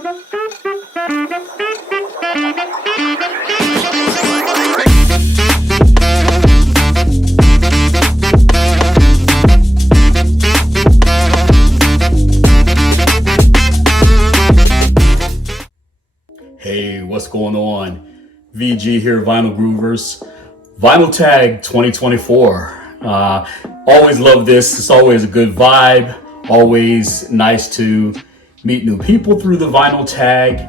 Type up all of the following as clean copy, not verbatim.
Hey, what's going on? VG here, Vinyl Groovers. Vinyl Tag 2024. Always love this. It's always a good vibe. Always nice to meet new people through the Vinyl Tag.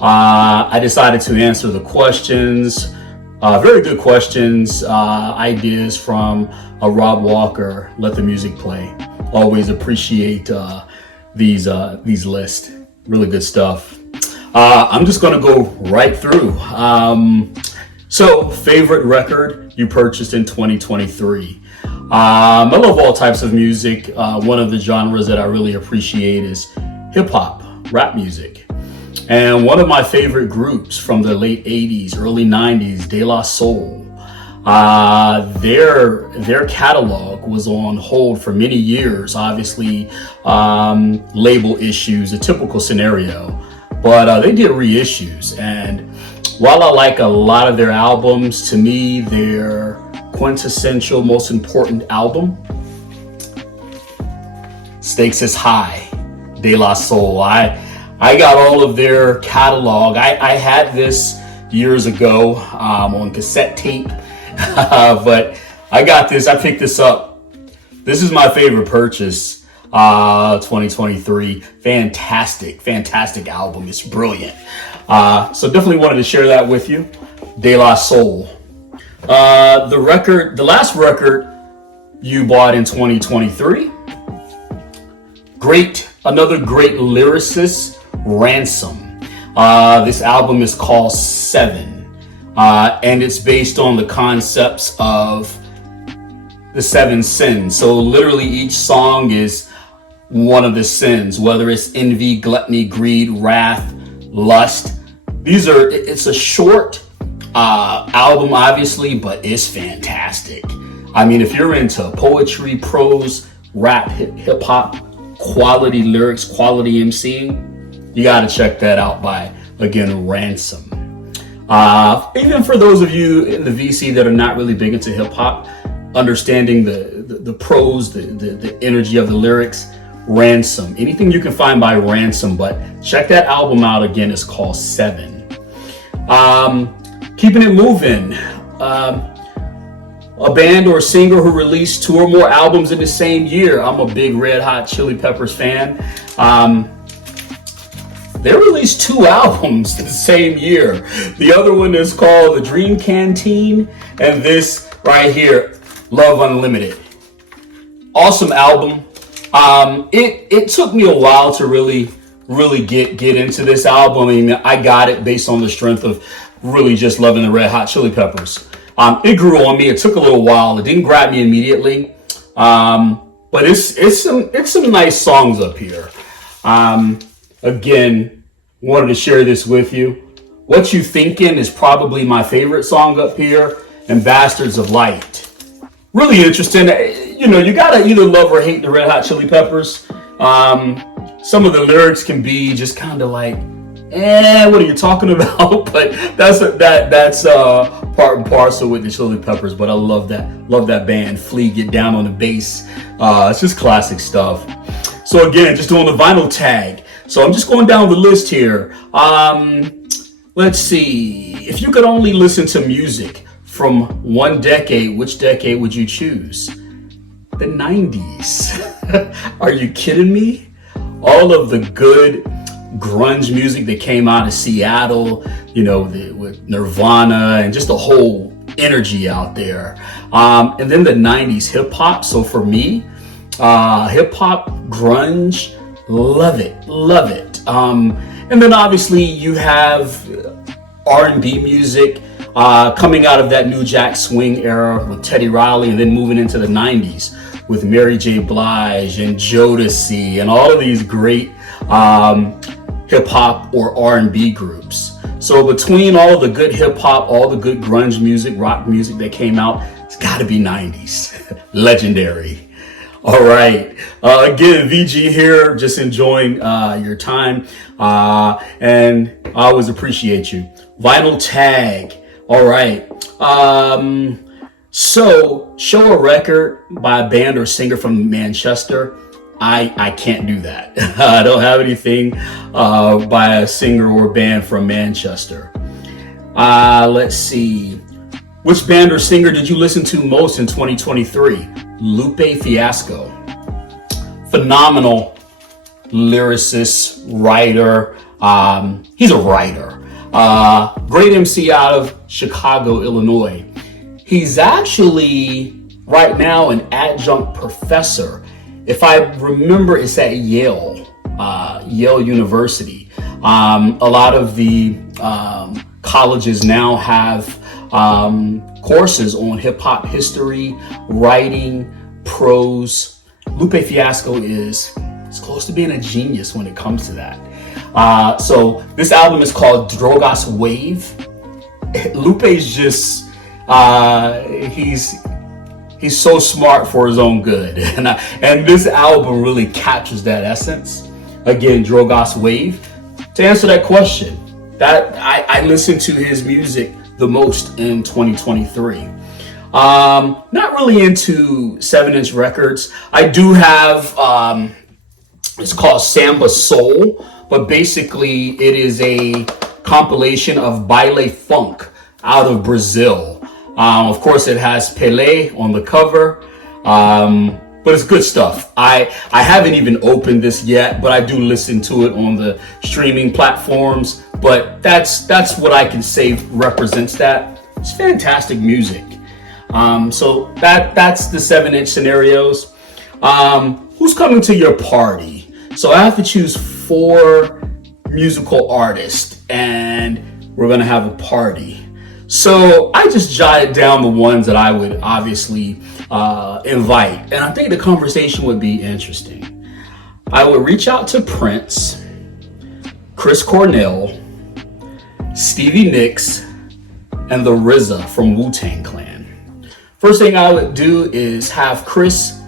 I decided to answer the questions. Very good questions. Ideas from Rob Walker. Let the music play. Always appreciate these lists. Really good stuff. I'm just going to go right through. So, favorite record you purchased in 2023. I love all types of music. One of the genres that I really appreciate is hip hop, rap music. And one of my favorite groups from the late 80s, early 90s, De La Soul. Their catalog was on hold for many years, obviously, label issues, a typical scenario. But they did reissues, and while I like a lot of their albums, to me, their quintessential, most important album, Stakes is High, De La Soul. I got all of their catalog. I had this years ago on cassette tape, but I got this. I picked this up. This is my favorite purchase. 2023. Fantastic album. It's brilliant. So definitely wanted to share that with you. De La Soul. The last record you bought in 2023. Another great lyricist, Ransom. This album is called Seven. And it's based on the concepts of the seven sins. So literally each song is one of the sins, whether it's envy, gluttony, greed, wrath, lust. It's a short album, obviously, but it's fantastic. I mean, if you're into poetry, prose, rap, hip hop, quality lyrics, quality MCing, you got to check that out by, again, Ransom. Even for those of you in the VC that are not really big into hip hop, understanding the prose, the energy of the lyrics, Ransom. Anything you can find by Ransom, but check that album out again. It's called Seven. Keeping it moving. A band or a singer who released 2 or more albums in the same year. I'm a big Red Hot Chili Peppers fan. They released 2 albums the same year. The other one is called The Dream Canteen, and this right here, Love Unlimited. Awesome album. It took me a while to really get into this album. I mean, I got it based on the strength of really just loving the Red Hot Chili Peppers. It grew on me. It took a little while. It didn't grab me immediately. But it's some nice songs up here. Again, wanted to share this with you. What You Thinking is probably my favorite song up here, and Bastards of Light. Really interesting. You know, you gotta either love or hate the Red Hot Chili Peppers. Some of the lyrics can be just kind of like, what are you talking about? But that's part and parcel with the Chili Peppers. But I love that band. Flea, Get Down on the Bass. It's just classic stuff. So again, just doing the Vinyl Tag. So I'm just going down the list here. Let's see. If you could only listen to music from one decade, which decade would you choose? The 90s. Are you kidding me? All of the good grunge music that came out of Seattle, you know, with Nirvana and just the whole energy out there. And then the 90s hip hop. So for me, hip hop, grunge, love it. And then obviously you have R&B music coming out of that New Jack Swing era with Teddy Riley, and then moving into the 90s with Mary J. Blige and Jodeci and all of these great hip hop or R&B groups. So between all the good hip hop, all the good grunge music, rock music that came out, it's got to be 90s. Legendary. All right. Again, VG here, just enjoying your time. And I always appreciate you. Vinyl Tag. All right. So, show a record by a band or singer from Manchester. I can't do that. I don't have anything by a singer or band from Manchester. Let's see. Which band or singer did you listen to most in 2023? Lupe Fiasco. Phenomenal lyricist, writer. He's a writer. Great MC out of Chicago, Illinois. He's actually right now an adjunct professor. If I remember, it's at Yale University. A lot of the colleges now have courses on hip hop history, writing, prose. Lupe Fiasco is close to being a genius when it comes to that. So this album is called Drogas Wave. Lupe's just he's so smart for his own good, and this album really captures that essence. Again, Drogas Wave. To answer that question, that I listened to his music the most in 2023. Not really into 7-inch records. I do have it's called Samba Soul, but basically it is a compilation of baile funk out of Brazil. Of course, it has Pelé on the cover, but it's good stuff. I haven't even opened this yet, but I do listen to it on the streaming platforms. But that's what I can say represents that. It's fantastic music. So that's the 7-inch scenarios. Who's coming to your party? So I have to choose 4 musical artists, and we're gonna have a party. So I just jotted down the ones that I would obviously invite, and I think the conversation would be interesting. I would reach out to Prince, Chris Cornell, Stevie Nicks, and the RZA from Wu-Tang Clan. First thing I would do is have Chris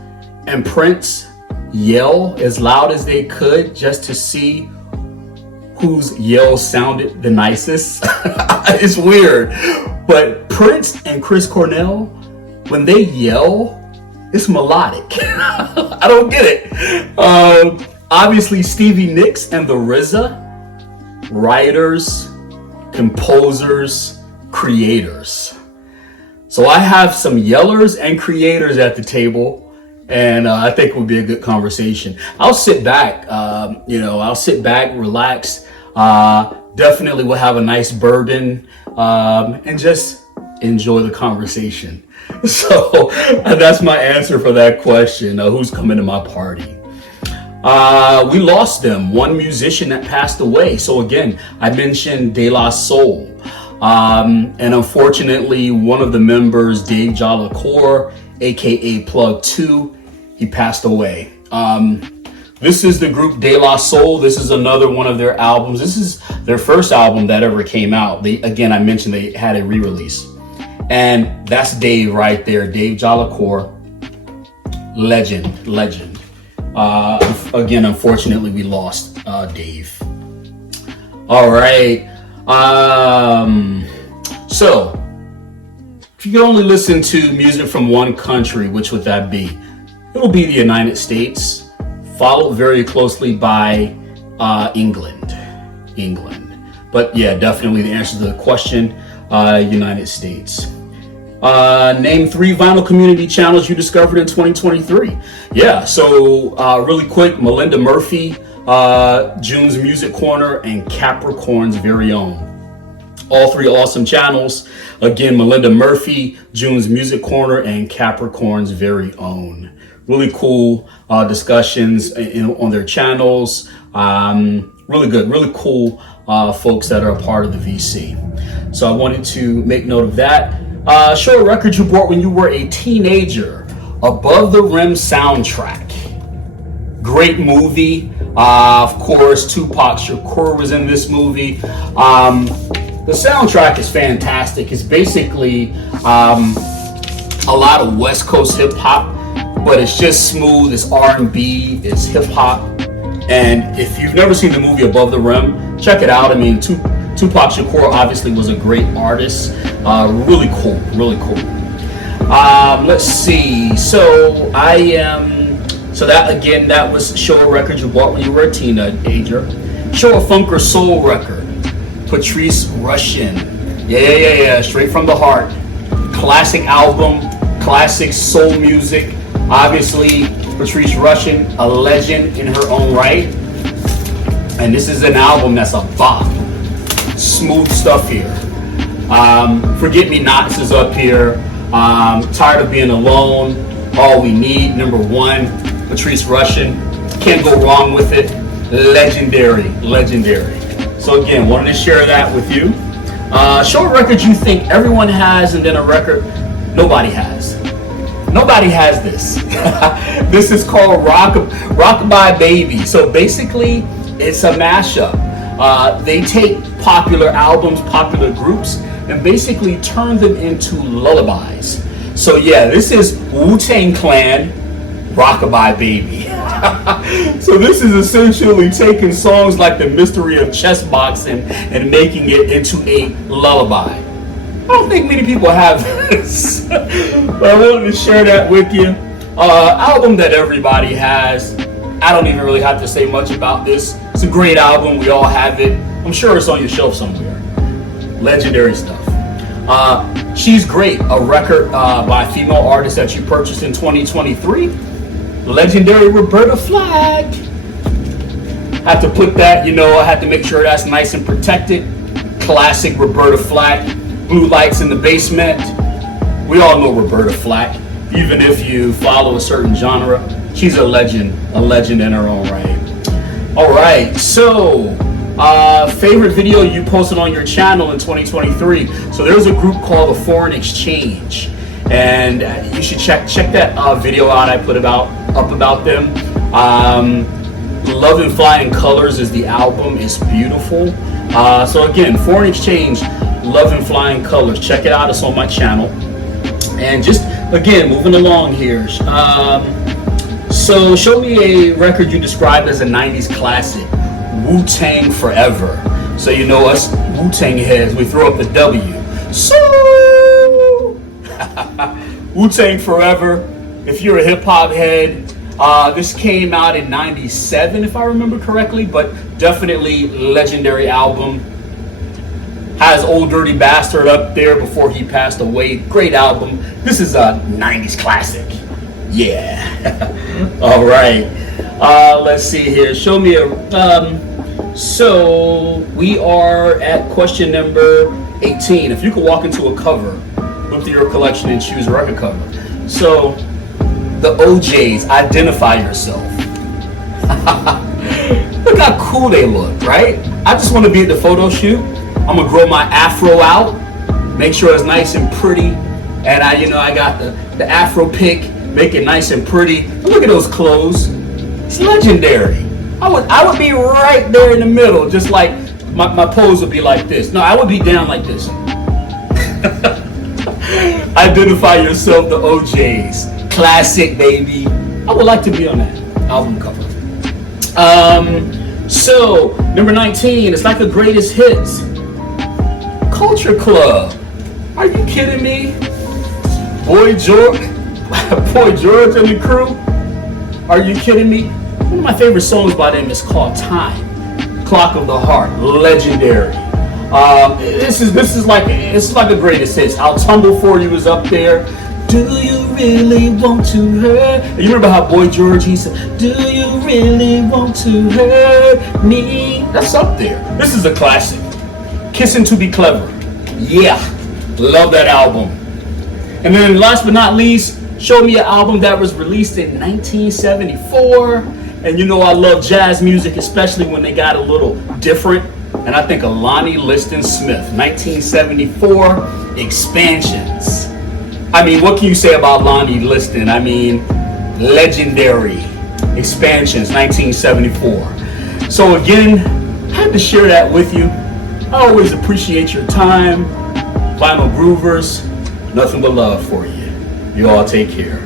and Prince yell as loud as they could just to see whose yell sounded the nicest. It's weird, but Prince and Chris Cornell, when they yell, it's melodic. I don't get it. Obviously, Stevie Nicks and the RZA, writers, composers, creators. So I have some yellers and creators at the table, and I think it would be a good conversation. I'll sit back, relax. Definitely will have a nice bourbon, and just enjoy the conversation. So that's my answer for that question. Who's coming to my party? We lost them, one musician that passed away. So again, I mentioned De La Soul. And unfortunately, one of the members, Dave Jolicoeur, aka Plug 2, he passed away. This is the group De La Soul. This is another one of their albums. This is their first album that ever came out. I mentioned they had a re-release. And that's Dave right there, Dave Jolicoeur. Legend. Again, unfortunately, we lost Dave. All right. So, if you could only listen to music from one country, which would that be? It'll be the United States, followed very closely by England. But yeah, definitely the answer to the question, United States. Name 3 vinyl community channels you discovered in 2023. Yeah, so really quick, Melinda Murphy, June's Music Corner, and Capricorn's Very Own. All 3 awesome channels. Again, Melinda Murphy, June's Music Corner, and Capricorn's Very Own. Really cool discussions on their channels. Really good, really cool folks that are a part of the VC. So I wanted to make note of that. Show a record you bought when you were a teenager. Above the Rim soundtrack. Great movie. Of course, Tupac Shakur was in this movie. The soundtrack is fantastic. It's basically a lot of West Coast hip hop but it's just smooth. It's R&B, it's hip hop. And if you've never seen the movie Above the Rim, check it out. I mean, Tupac Shakur obviously was a great artist. Really cool, really cool. Let's see. So that was Show a Record you bought when you were a teenager. Show a Funk or Soul record. Patrice Rushen. Yeah. Straight from the heart. Classic album, classic soul music. Obviously, Patrice Rushen, a legend in her own right. And this is an album that's a bop. Smooth stuff here. Forget Me Nots is up here. Tired of Being Alone. All We Need, number 1. Patrice Rushen. Can't go wrong with it. Legendary. So again, wanted to share that with you. Show a record you think everyone has, and then a record nobody has. Nobody has this. This is called Rockabye Baby. So basically, it's a mashup. They take popular albums, popular groups, and basically turn them into lullabies. So yeah, this is Wu-Tang Clan, Rockabye Baby. So this is essentially taking songs like The Mystery of Chess Boxing and making it into a lullaby. I don't think many people have this, but I wanted to share that with you. Album that everybody has. I don't even really have to say much about this. It's a great album. We all have it. I'm sure it's on your shelf somewhere. Legendary stuff. She's Great, a record by a female artist that you purchased in 2023. Legendary Roberta Flack. Had to put that, I had to make sure that's nice and protected. Classic Roberta Flack. Blue Lights in the Basement. We all know Roberta Flack. Even if you follow a certain genre, she's a legend in her own right. All right, so favorite video you posted on your channel in 2023. So there's a group called The Foreign Exchange, and you should check that video out I put up about them. Love and Flying Colors is the album. It's beautiful. So again, Foreign Exchange, Love and Flying Colors. Check it out. It's on my channel. And just again, moving along here. So show me a record you described as a 90s classic. Wu-Tang Forever. So you know us Wu-Tang heads, we throw up the W. So Wu-Tang Forever. If you're a hip hop head, this came out in 97 if I remember correctly, but definitely legendary album. Has Old Dirty Bastard up there before he passed away. Great album. This is a 90s classic. Yeah. All right. Let's see here. Show me so we are at question number 18. If you could walk into a cover, look through your collection and choose a record cover. So the OJs, Identify Yourself. Look how cool they look, right? I just want to be at the photo shoot. I'm gonna grow my afro out, make sure it's nice and pretty, and I got the afro pick, make it nice and pretty. Look at those clothes. It's legendary. I would be right there in the middle, just like my pose would be like this. No, I would be down like this. Identify Yourself, the OJs. Classic, baby. I would like to be on that album cover. So, number 19, it's like the greatest hits. Culture Club. Are you kidding me? Boy George and the Crew. Are you kidding me? One of my favorite songs by them is called Time. Clock of the Heart. Legendary. This is like the greatest hits. I'll Tumble For You is up there. Do you really want to hurt? And you remember how Boy George, he said, do you really want to hurt me? That's up there. This is a classic. Kissing to Be Clever. Yeah. Love that album. And then last but not least, show me an album that was released in 1974. And I love jazz music, especially when they got a little different. And I think of Lonnie Liston Smith, 1974, Expansions. I mean, what can you say about Lonnie Liston? I mean, legendary. Expansions, 1974. So again, I had to share that with you. I always appreciate your time. Vinyl Groovers, nothing but love for you. You all take care.